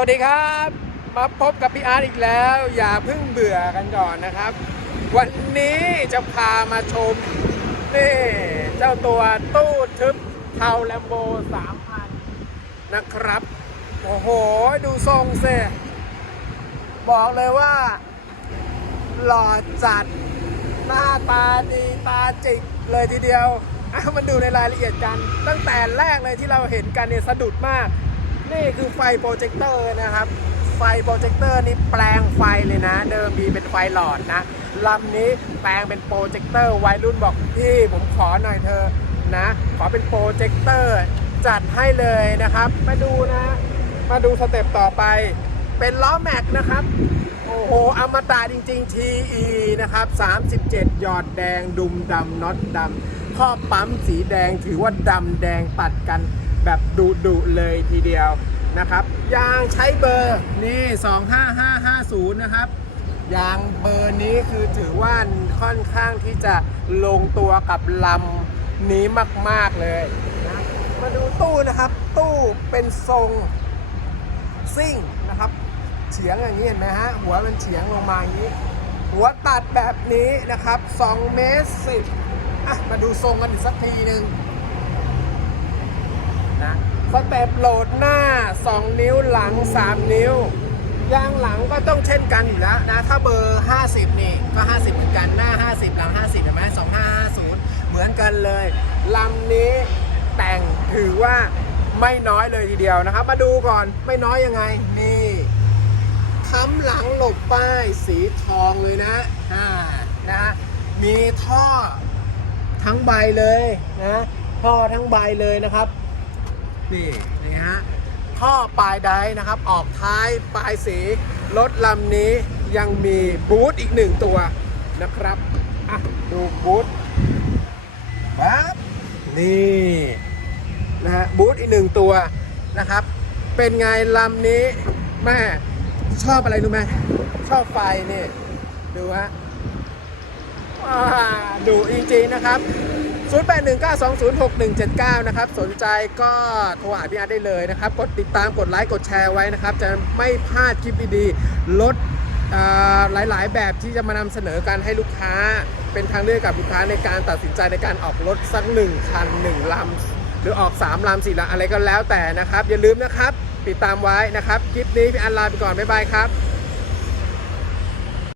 วัสดีครับ มาพบกับพี่อาร์ตอีกแล้ว อย่าเพิ่งเบื่อกันก่อนนะครับ วันนี้จะพามาชมนี่เจ้าตัวตู้ทึบเทาแลมโบ3,000 นะครับ โอ้โห ดูทรงเซบอกเลยว่า หล่อจัด หน้าตาดีตาจิกเลยทีเดียว มันดูในรายละเอียดกัน ตั้งแต่แรกเลยที่เราเห็นกันเนี่ยสะดุดมาก นี่คือไฟโปรเจคเตอร์นะครับ ไฟโปรเจคเตอร์นี่แปลงไฟเลยนะ เดิมมีเป็นไฟหลอดนะลำนี้แปลงเป็นโปรเจคเตอร์วัยรุ่นบอกพี่ผมขอหน่อยเธอนะ ขอเป็นโปรเจคเตอร์จัดให้เลยนะครับ มาดูนะ มาดูสเต็ปต่อไป เป็นล้อแม็กนะครับ โอ้โหอมตะจริงๆ TE นะครับ 37 หยอดแดงดุมดำน็อตดำข้อปั๊มสีแดงถือว่าดำแดงตัดกัน แบบดุดุเลยทีเดียวนะครับ ยางใช้เบอร์นี่ 25550 นะครับ ยางเบอร์นี้คือถือว่าค่อนข้างที่จะลงตัวกับลำนี้มาก ๆ เลยนะมาดูตู้นะครับ ตู้เป็นทรงซิ่งนะครับ เฉียงอย่างนี้เห็นไหมฮะ หัวมันเฉียงลงมาอย่างนี้ หัวตัดแบบนี้นะครับ2เมตรสิบมาดูทรงกันอีกสักทีหนึ่ง นะสเต็ปโหลดหน้า 2 นิ้วหลัง 3 นิ้วยางหลังก็ต้องเช่นกันอยู่แล้วนะ ถ้าเบอร์ 50 นี่ก็ 50 เหมือนกันหน้า 50 หลัง 50เห็นไหม2550 เหมือนกันเลยลำนี้แต่งถือว่าไม่น้อยเลยทีเดียวนะครับ มาดูก่อนไม่น้อยยังไง นี่ค้ำหลังหลบป้ายสีทองเลยนะอ่านะมีท่อทั้งใบเลยนะท่อทั้งใบเลยนะครับ นี่นี่ฮะท่อปลายไดนะครับ ออกท้ายปลายสี รถลำนี้ยังมีบูธอีกหนึ่งตัวนะครับอะดูบูธปั๊บนี่นะฮะบูธอีกหนึ่งตัวนะครับ เป็นไงลำนี้แม่ชอบอะไรรู้ไหมชอบไฟนี่ ดูฮะดูจริงๆนะครับ 0819206179 นะครับ สนใจก็โทรหาพี่อาร์ตได้เลยนะครับ กดติดตามกดไลค์กดแชร์ไว้นะครับ จะไม่พลาดคลิปดีๆลดอ่าหลายๆ แบบที่จะมานำเสนอการให้ลูกค้า เป็นทางเลือกกับลูกค้าในการตัดสินใจในการออกรถสักหนึ่งคันหนึ่งลำหรือออก 3ลำสี่ลำอะไรก็แล้วแต่นะครับ อย่าลืมนะครับ ติดตามไว้นะครับ คลิปนี้พี่อันลาไปก่อน บ๊ายบายครับ